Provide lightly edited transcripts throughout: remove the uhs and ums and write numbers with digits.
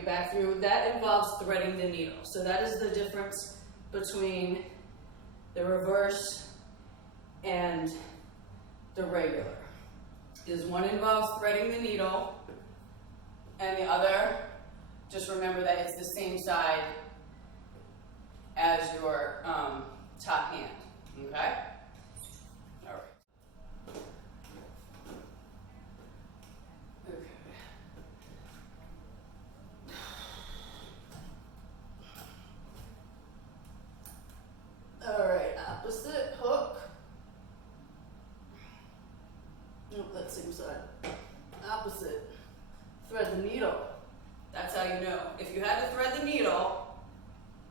you back through. That involves threading the needle. So that is the difference between the reverse and the regular. Is one involves threading the needle, and the other, just remember that it's the same side as your top hand, okay? All right. Okay. All right, opposite hook. Nope, that same side. Opposite. Thread the needle. That's how you know. If you had to thread the needle,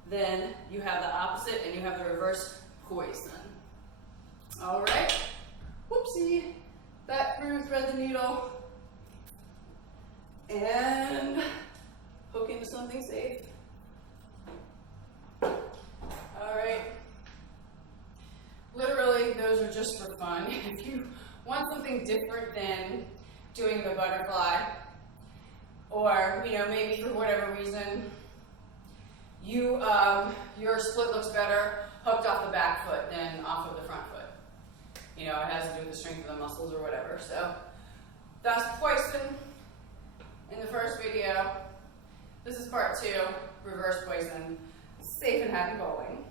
then you have the opposite and you have the reverse Poisson. All right. Whoopsie. Back through, thread the needle, and hook into something safe. All right. Literally, those are just for fun. If you want something different than doing the butterfly, or maybe for whatever reason you your split looks better hooked off the back foot than off of the front foot. It has to do with the strength of the muscles or whatever. So that's Poisson in the first video. This is part 2, reverse Poisson. Safe and happy bowling.